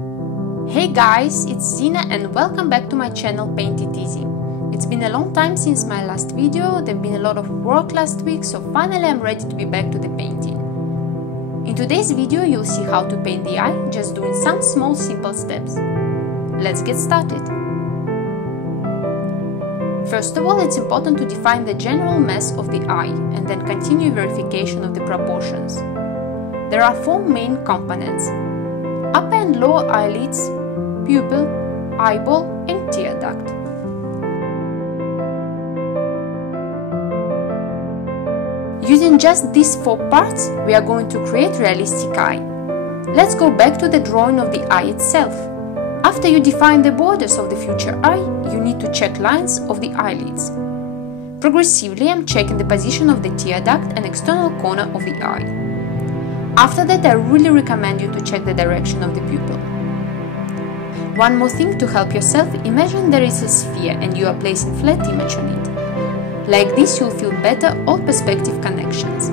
Hey guys, it's Zina and welcome back to my channel paintiteasy. It's been a long time since my last video, there've been a lot of work last week, so finally I'm ready to be back to the painting. In today's video you'll see how to paint the eye, just doing some small simple steps. Let's get started. First of all, it's important to define the general mass of the eye and then continue verification of the proportions. There are four main components: upper and lower eyelids, pupil, eyeball and tear duct. Using just these four parts, we are going to create a realistic eye. Let's go back to the drawing of the eye itself. After you define the borders of the future eye, you need to check lines of the eyelids. Progressively, I'm checking the position of the tear duct and external corner of the eye. After that, I really recommend you to check the direction of the pupil. One more thing to help yourself: imagine there is a sphere and you are placing flat image on it. Like this, you'll feel better all perspective connections.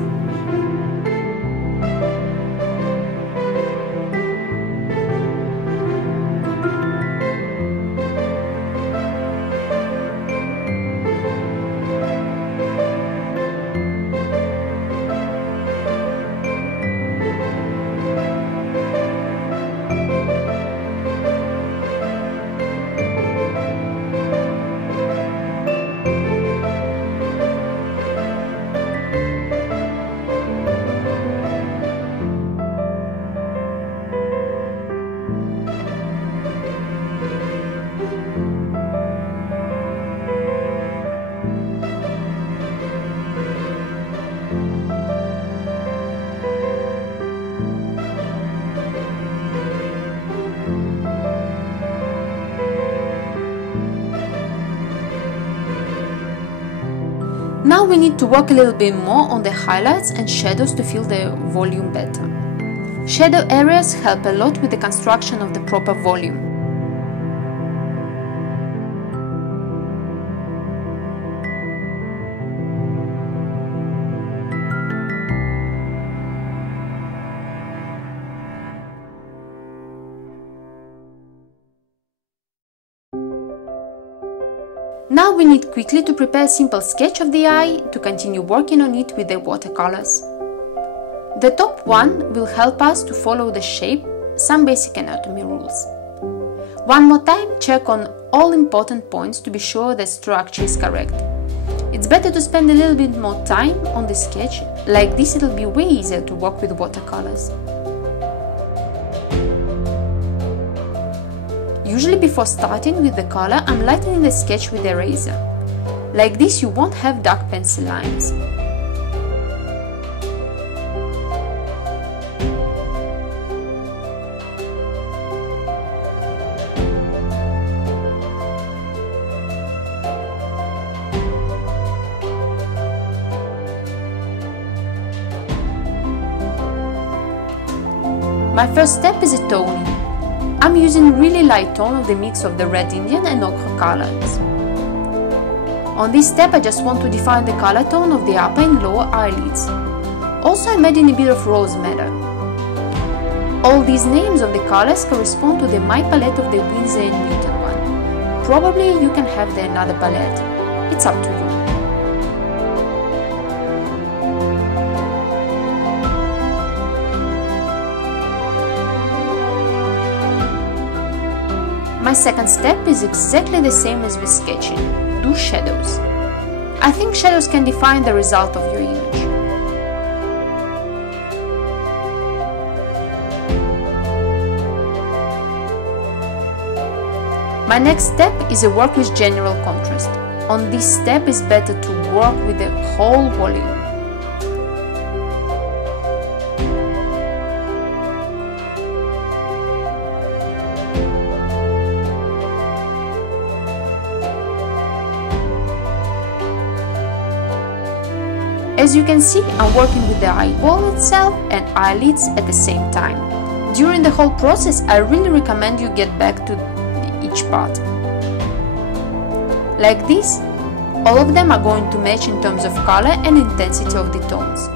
Now we need to work a little bit more on the highlights and shadows to feel the volume better. Shadow areas help a lot with the construction of the proper volume. Now we need quickly to prepare a simple sketch of the eye to continue working on it with the watercolors. The top one will help us to follow the shape, some basic anatomy rules. One more time, check on all important points to be sure the structure is correct. It's better to spend a little bit more time on the sketch, like this it'll be way easier to work with watercolors. Usually before starting with the color, I'm lightening the sketch with the eraser. Like this you won't have dark pencil lines. My first step is a toning. I'm using really light tone of the mix of the red Indian and ochre colors. On this step I just want to define the color tone of the upper and lower eyelids. Also I'm adding a bit of rose madder. All these names of the colors correspond to the my palette of the Winsor Newton one. Probably you can have the another palette. It's up to you. My second step is exactly the same as with sketching. Do shadows. I think shadows can define the result of your image. My next step is a work with general contrast. On this step it's better to work with the whole volume. As you can see, I'm working with the eyeball itself and eyelids at the same time. During the whole process, I really recommend you get back to each part. Like this, all of them are going to match in terms of color and intensity of the tones.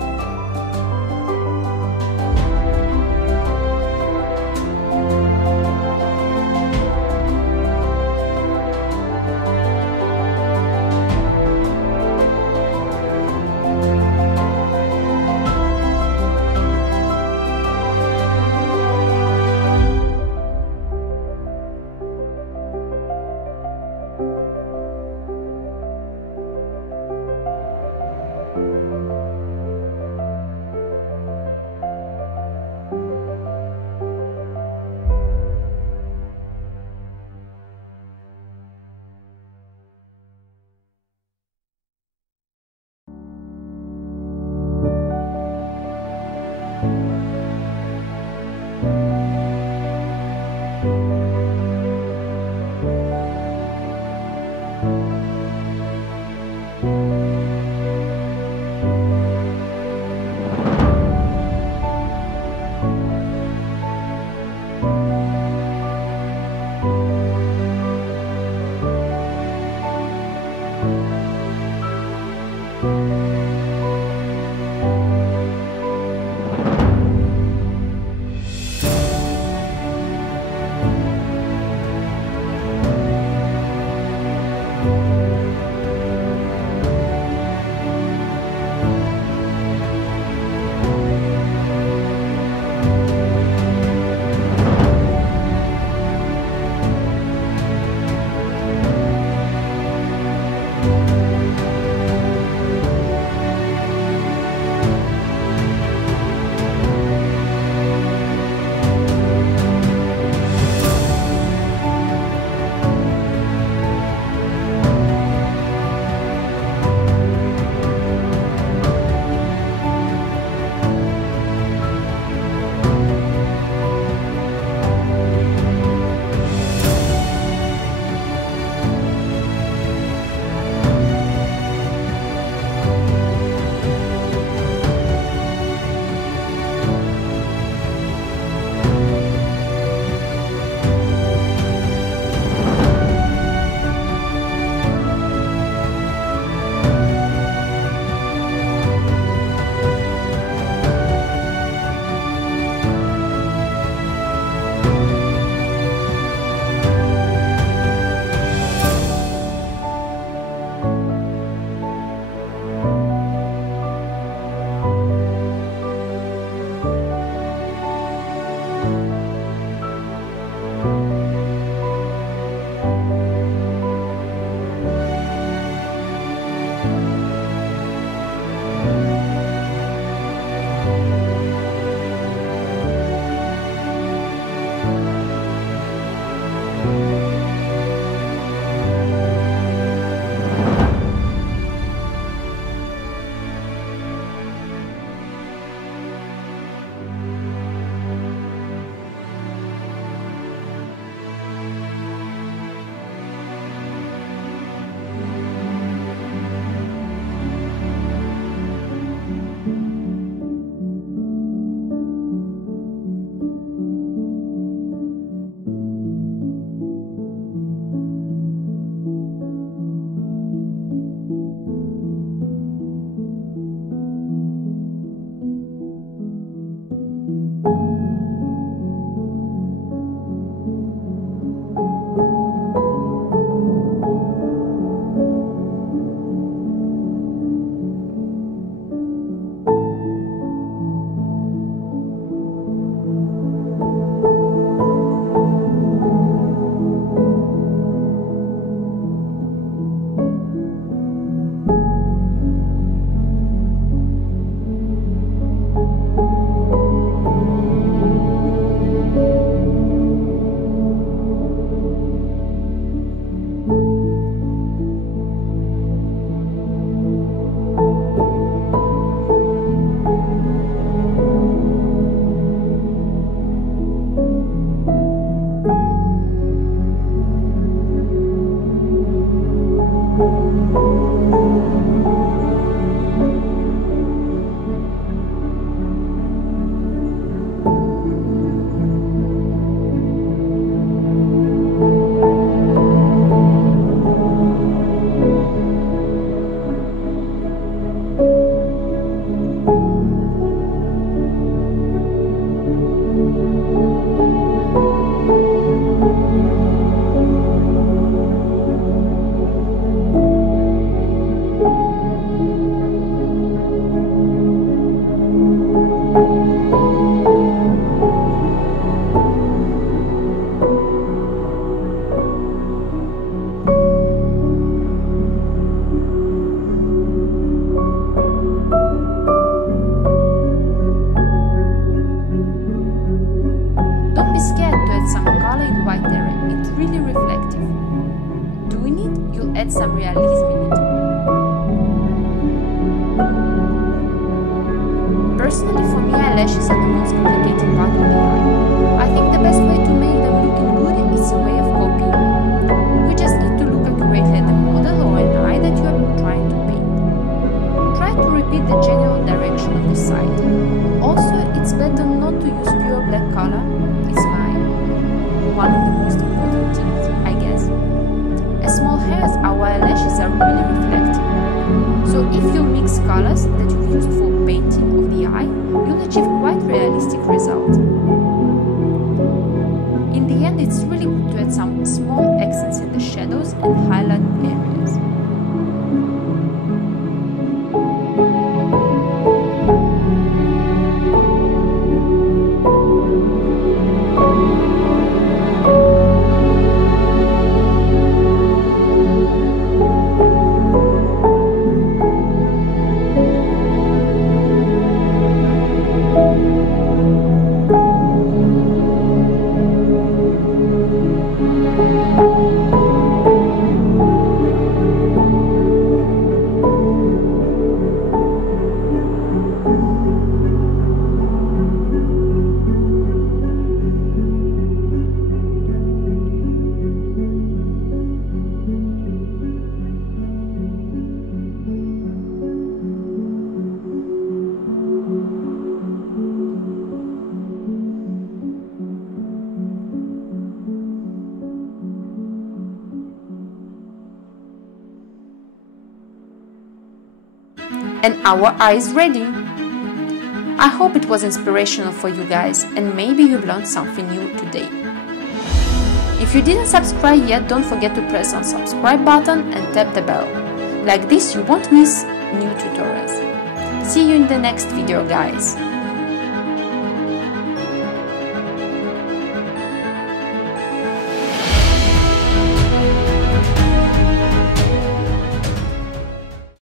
Personally, for me, eyelashes are the most complicated part of the eye. I think the best way to make them looking good is a way of copying. You just need to look accurately at the model or an eye that you are trying to paint. Try to repeat the general direction of the side. Also, it's better not to use pure black color. It's one of the most important things, I guess. As small hairs, our eyelashes are really reflective. So if you mix colors that you've used for painting of the eye, you'll achieve quite realistic result. In the end, it's really good to add some small accents in the shadows and highlight areas. And our eye is ready! I hope it was inspirational for you guys and maybe you've learned something new today. If you didn't subscribe yet, don't forget to press on subscribe button and tap the bell. Like this you won't miss new tutorials. See you in the next video, guys!